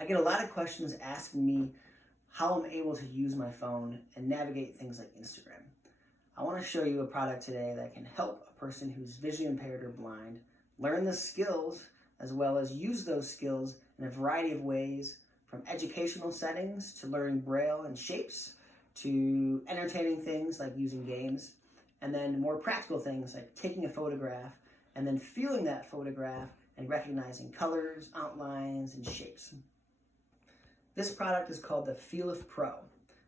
I get a lot of questions asking me how I'm able to use my phone and navigate things like Instagram. I want to show you a product today that can help a person who's visually impaired or blind learn the skills as well as use those skills in a variety of ways, from educational settings to learning Braille and shapes to entertaining things like using games, and then more practical things like taking a photograph and then feeling that photograph and recognizing colors, outlines, and shapes. This product is called the feelif Pro.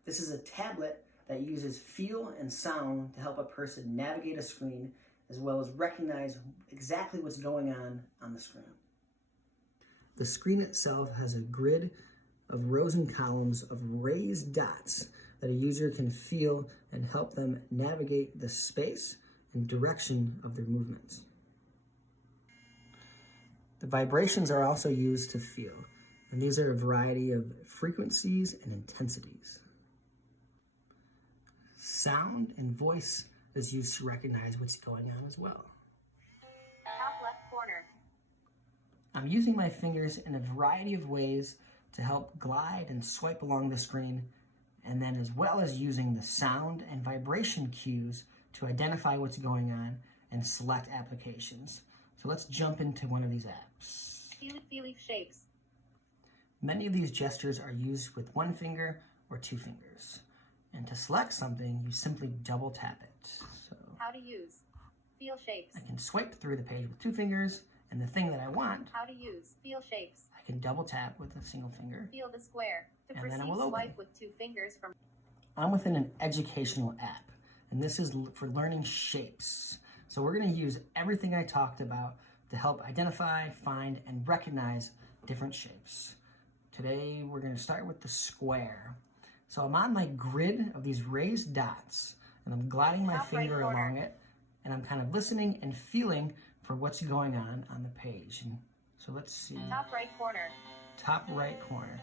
This is a tablet that uses feel and sound to help a person navigate a screen as well as recognize exactly what's going on the screen. The screen itself has a grid of rows and columns of raised dots that a user can feel and help them navigate the space and direction of their movements. The vibrations are also used to feel, and these are a variety of frequencies and intensities. Sound and voice is used to recognize what's going on as well. Top left corner. I'm using my fingers in a variety of ways to help glide and swipe along the screen, and then as well as using the sound and vibration cues to identify what's going on and select applications. So let's jump into one of these apps. Feelif shapes. Many of these gestures are used with one finger or two fingers. And to select something, you simply double tap it. So How to use. Feel shapes. I can swipe through the page with two fingers, and the thing that I want, How to use. Feel shapes. I can double tap with a single finger. Feel the square. To And then proceed, it will open. swipe with two fingers from. I'm within an educational app, and this is for learning shapes. So we're going to use everything I talked about to help identify, find, and recognize different shapes. Today, we're going to start with the square. So I'm on my grid of these raised dots, and I'm gliding my Top right finger corner. along it, and I'm kind of listening and feeling for what's going on the page. And so let's see. Top right corner. Top right corner.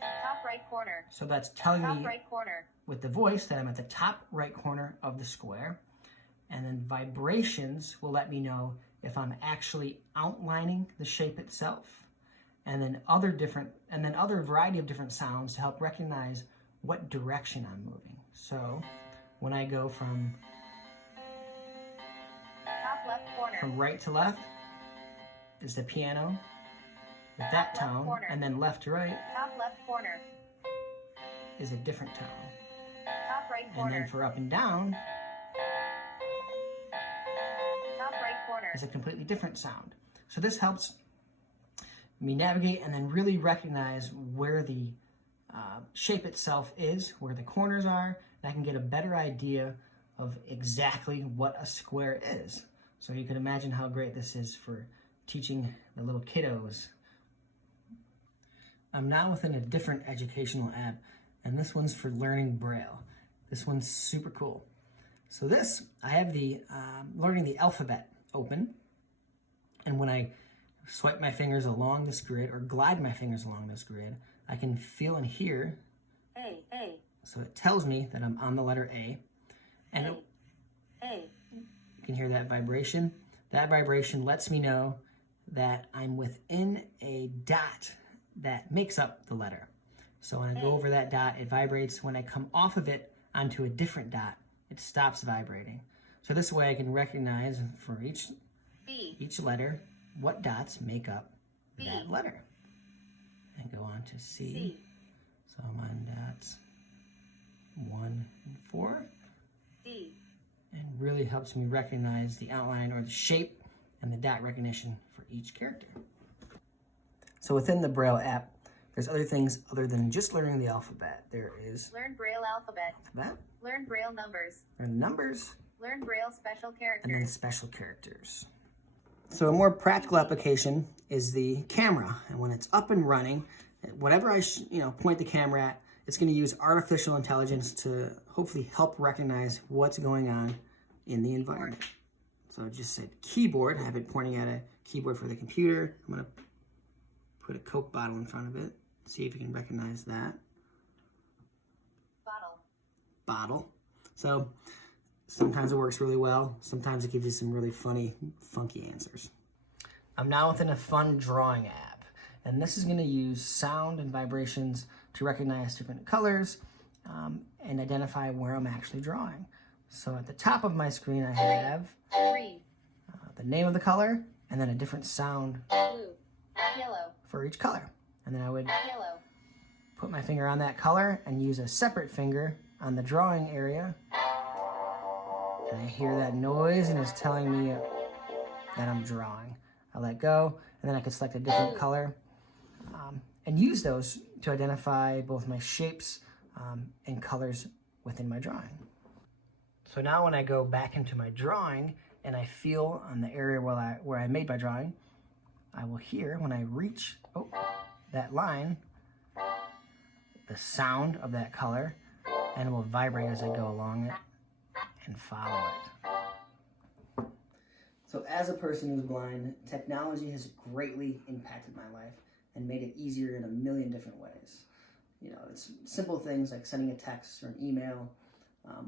Top right corner. So that's telling Top me right corner. with the voice that I'm at the top right corner of the square. And then vibrations will let me know if I'm actually outlining the shape itself. And then other variety of different sounds to help recognize what direction I'm moving. So when I go from Top left corner. right to left is the piano with that Top left tone, corner. and then left to right Top left corner. is a different tone. Top right And corner. then for up and down Top right corner. is a completely different sound. So this helps me navigate and then really recognize where the shape itself is, where the corners are, and I can get a better idea of exactly what a square is. So you can imagine how great this is for teaching the little kiddos. I'm now within a different educational app, and this one's for learning Braille. This one's super cool. So this, I have the learning the alphabet open, and when I swipe my fingers along this grid or glide my fingers along this grid, I can feel and hear. A. So it tells me that I'm on the letter A, and A. you can hear that vibration. That vibration lets me know that I'm within a dot that makes up the letter. So when I go over that dot, it vibrates. When I come off of it onto a different dot, it stops vibrating. So this way I can recognize for B. each letter what dots make up B. that letter. And go on to C. C. So I'm on dots 1 and 4. D. And really helps me recognize the outline or the shape and the dot recognition for each character. So within the Braille app, there's other things other than just learning the alphabet. There is Learn Braille alphabet. alphabet, Learn Braille numbers. learn numbers, Learn Braille special and then characters. special characters. So a more practical application is the camera. And when it's up and running, whatever I point the camera at, it's going to use artificial intelligence to hopefully help recognize what's going on in the environment. So I just said keyboard, I have it pointing at a keyboard for the computer. I'm going to put a Coke bottle in front of it, see if you can recognize that. Bottle. So sometimes it works really well. Sometimes it gives you some really funny, funky answers. I'm now within a fun drawing app. And this is going to use sound and vibrations to recognize different colors and identify where I'm actually drawing. So at the top of my screen, I have Green. The name of the color and then a different sound Blue. Yellow. for each color. And then I would Yellow. put my finger on that color and use a separate finger on the drawing area. And I hear that noise and it's telling me that I'm drawing. I let go, and then I can select a different color and use those to identify both my shapes and colors within my drawing. So now when I go back into my drawing and I feel on the area where I made my drawing, I will hear when I reach that line, the sound of that color, and it will vibrate as I go along it and follow it. So as a person who's blind, technology has greatly impacted my life and made it easier in a million different ways. You know, it's simple things like sending a text or an email,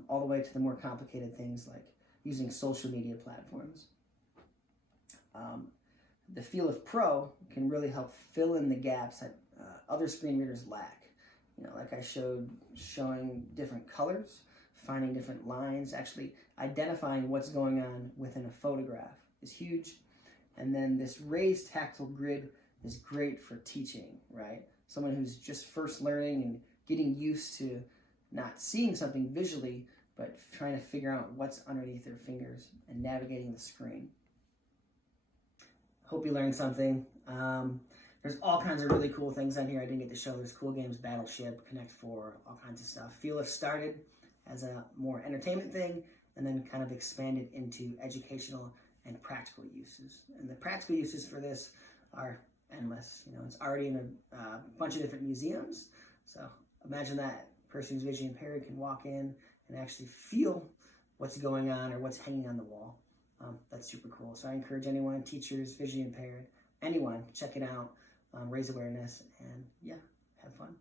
all the way to the more complicated things like using social media platforms. The feelif Pro can really help fill in the gaps that other screen readers lack. You know, like I showing different colors, finding different lines, actually identifying what's going on within a photograph is huge. And then this raised tactile grid is great for teaching, right? Someone who's just first learning and getting used to not seeing something visually, but trying to figure out what's underneath their fingers and navigating the screen. Hope you learned something. There's all kinds of really cool things on here I didn't get to show. There's cool games, Battleship, Connect 4, all kinds of stuff. feelif started as a more entertainment thing and then kind of expanded into educational and practical uses. And the practical uses for this are endless. You know, it's already in a bunch of different museums. So imagine that person who's visually impaired can walk in and actually feel what's going on or what's hanging on the wall. That's super cool. So I encourage anyone, teachers, visually impaired, anyone, check it out, raise awareness, and yeah, have fun.